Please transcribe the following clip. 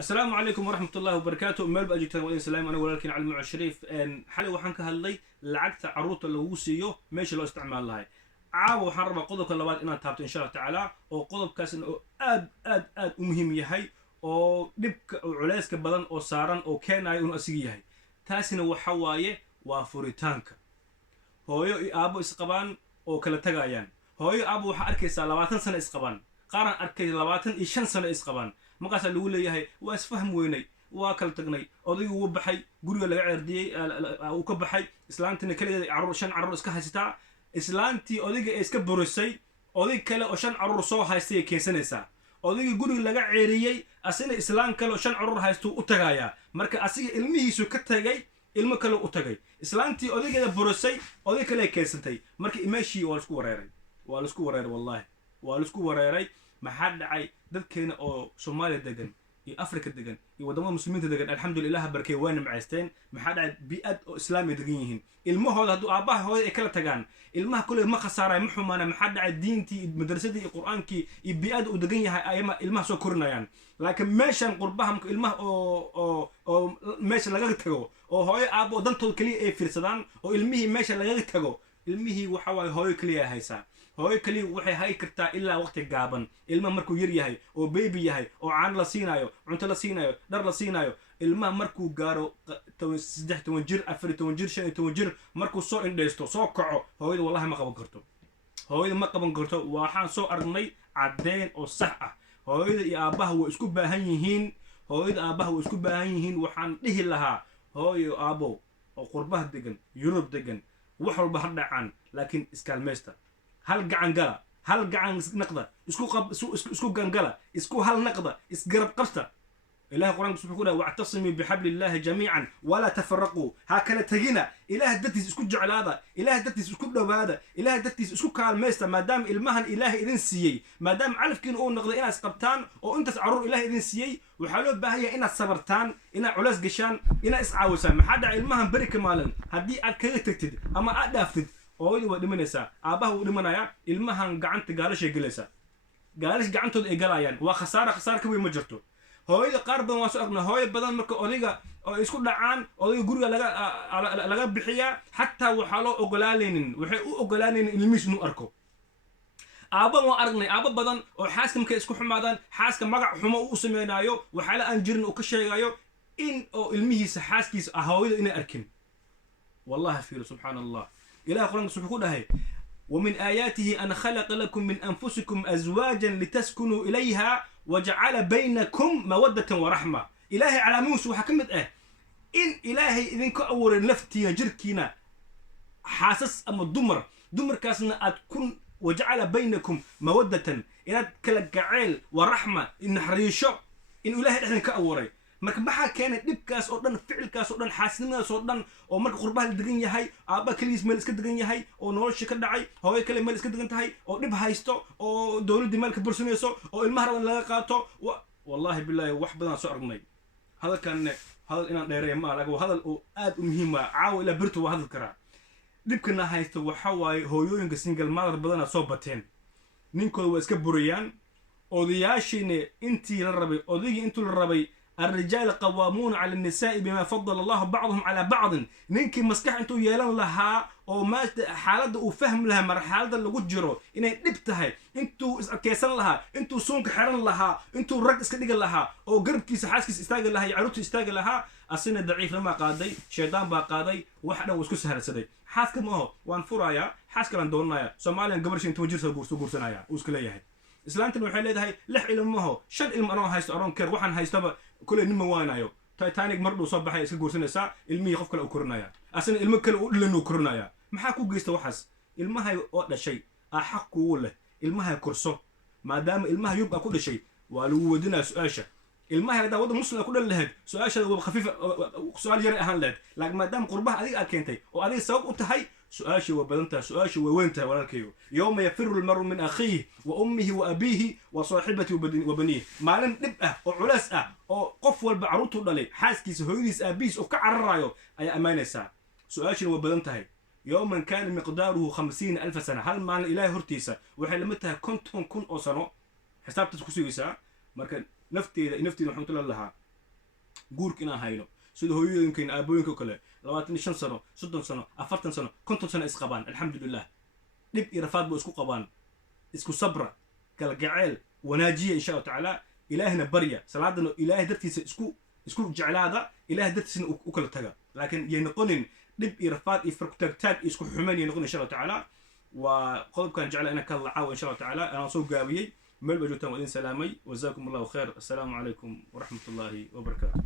السلام عليكم ورحمة الله وبركاته. مeel ba joogtaan waa salaam aniga walaalkiin Cali Mucaa Shariif. xalay waxaan ka hadlay lacagta caruurta lagu siiyo meesha loo isticmaal lahay. caawa waxaan rabaa qodobka labaad inaan taabto insha Allah tacaala oo qodobkaasna oo aad u muhiim yahay oo dhibka oo culayska badan oo saaran oo keenayo inuu asigi yahay. taasina waxa waaye waa furitaanka. hooyo iyo aabo isqabaan oo kala tagayaan. hooyo aabo waxa arkaysaa 20 sano isqabaan. qaran arkay 25 sano isqabaan. markaas lagu leeyahay waa isfaham weynay waa kala tagnay odaygu uu baxay guriga laga ceerdiyay uu ka baxay islaantina kaliya caruur shan caruur iska haysta islaantii odayga iska burisay oday kale oo shan caruur soo haystay keensanaysa odayga guriga laga ceeriyay asina islaan kale oo shan caruur haysto u tagaya marka asiga ilmihiisu ka tagay ilmo kale u tagay islaantii odaygeeda burisay oday kale keensantay marka imeeshii waa isku wareeray wallahi waa isku wareeray maxaa dhacay dadkeena oo Soomaaliya degan iyo Afrika degan iyo wadamada muslimiinta degan alxamdulillah barkay waana macaysteen maxaa dhacay bi'ad oo islaami degan yihiin ilmahooda haduu aabaha hooyada ay kala tagaan ilmaha kulay ma khasaaray ma xumaana maxaa dhacay diintii madrasadii iyo quraankii iyo bi'ad uu degan yahay ayma ilmaha soo korinayaan laakiin meeshan qurbaha ilmaha oo meesha laga tago oo hooyo aabo dantood kaliya ay fiirsadaan oo ilmihii meesha laga tago ilmihii waxa way hooyo kaliya haysaa hooyo kaliya waxay hay kartaa ilaa waqti gaaban ilmaha markuu yar yahay oo baby yahay oo caan la siinayo cunto la siinayo dhar la siinayo ilmaha markuu gaaro 13 jir 14 jir 15 jir markuu soo indheysto soo kaco hooyada wallahi ma qaban karto hooyada ma qaban karto waxaan soo aragnay cadeen oo sax ah hooyada iyo aabaha way isku baahan yihiin hooyada aabaha way isku baahan yihiin waxaan dhihi lahaa hooyo aabo oo qurbaha degan Yurub degan wax walba ha dhacaan laakiin iskaalmeesta hal gacan gala hal gacan naqda isku gangala isku hal naqda isgarab qabta ilaahay quraanka subhanahu wa ta'ala wa'tasimu bihablillahi jami'an wala tafarraqu hakala tagina ilaahay dadkiis isku jeclaada ilaahay dadkiis isku dhawaada ilaahay dadkiis isku kaalmeesta maadaama ilmahan ilaahay idin siiyay maadaama calafkiin uu noqday inaad qabtaan oo intaas caruur ilaahay idin siiyay waxa loo baahan yahay inaad sabartaan inaad culays gashaan inaad iscaawisaan maxaa dhaca ilmahan bari ka maalin haddii aad kaga tagtid ama aad dhaaftid hooyadu waa dhimanaysaa aabaha wuu dhimanayaa ilmahan gacanta gaalashay galaysaa gaalash gacantooda ay galayaan waa khasaar ka weyn ma jirto hooyada qaar badan waa soo aragnaa hooyo badan marka odayga oo isku dhacaan odayga guriga laga bixiyaa xataa waxaa loo ogolaanaynin waxay u ogolaanaynin ilmihiis inuu arko aaba waa aragnay aaba badan oo xaaska markay isku xumaadaan xaaska magac xumo u sameynaayo waxaa la aan jirin uu ka sheegayo in oo ilmihiisa xaaskiisa hooyada inay arkin wallahi fiir subhanallah إله قرآن سبحانه ده ومن آياته أن خلق لكم من أنفسكم أزواجا لتسكنوا إليها وجعل بينكم مودة ورحمة إلهي على موسى وحكمت إن إلهي إذن كأور نفتينا جركينا حاسس أما دمر كاسنا أتكون وجعل بينكم مودة إن كلا جعل ورحمة إن حريشة إن إلهي إذن كأوري marka maxaa keenay dhibkaas oo dhan ficilkaas oo dhan xaasnimadaas oo dhan oo marka qurbaha la degan yahay aaba kaliis meel iska degan yahay oo nolosha ka dhacay hooyo kale meel iska degan tahay oo dhib haysto oo dawladda meel ka bursanayso oo ilmaha radan laga qaato wallahi billahi wax badan soo aragnay hadalkan hadal inaan dheereeyo ma laga hadal oo aad u muhiim ah caawa ila birtu waa hadal karaa dhibkana haysto waxa waaye hooyooyinka single mother badan soo bateen ninkooda waa iska buriyaan odayaashiina intii la rabay odaygi intuu la rabay الرجال قوامون على النساء بما فضل الله بعضهم على بعض نينكي مسكح انتو يلان لها او ما حالده وفهم لها مرحله لو جيرو اني دبتahay انتو كيسن لها انتو سونك خيرن لها انتو رق اسك دغ لها او غربكيس حاسكيس استاغ لها يعروتو استاغ لها اسنا ضعيف لما قاداي شيطان با قاداي waxna uu isku saharsaday xaaska ma oo waan furaya xaaska lan doonaya Soomaaliyan gabarshin intuu jirso guursanaya uu iska leeyahay islaantan waxay leedahay 6 ilmaho 5 ilmo anoo haysto aroon keer waxaan haystaba kule nima waanayo Titanic mardu soo baxay iska guursanaysa ilmihii qof kale u korinaya asana ilmo kale u dhilan u korinaya maxaa ku geystay waxaas ilmaha oo dhashay xaq ku leh ilmaha kurso maadaama ilmaha yub ku dhashay waa lagu wadinaa su'aasha ilmaha hada wada muslim ku dhal lahayd su'aashada waa khafiif su'aal yar ahaan lahayd laakiin maadaama qurbaha adiga aad keentay oo adiga sabab u tahay سؤاشي وبدنتها سؤاشي ووينتها ولكن يوم يفر المرء من أخيه وأمه وأبيه وصاحبته وبنيه معلم نبقى أو علاسة أو قف والبعروت ودلي حاسكيس هويديس أبيس أو كعرايو أي أمانة ساعة سؤاشي وبدنتها يوم كان مقداره 50,000 سنة هل معنى إلهي هرتيسة وحلمتها كنتم كن أصنو حساب تسكسيسة مركن نفتي نحمد الله guurka inaan hayno sida hooyooyinkeen aabooyinka kale 25 sano 30 sano 40 sano 50 sano isqabaan alxamdulillah dhib iyo rafaad buu isku qabaan isku sabra kala gacayl wanaajiya insha Allah taala ilaahna barya salaadana ilaahay dartiisa isku jeclaada ilaahay dartiisna u kala taga laakiin yay noqonin dhib iyo rafaad iyo farkutaagtaag isku xumaan yay noqonin insha Allah taala وقلبكان جعل أنا كلا عاو إن شاء الله تعالى أنا صوب قابيي ملبجوتان وإن سلامي وجزاكم الله خير السلام عليكم ورحمة الله وبركاته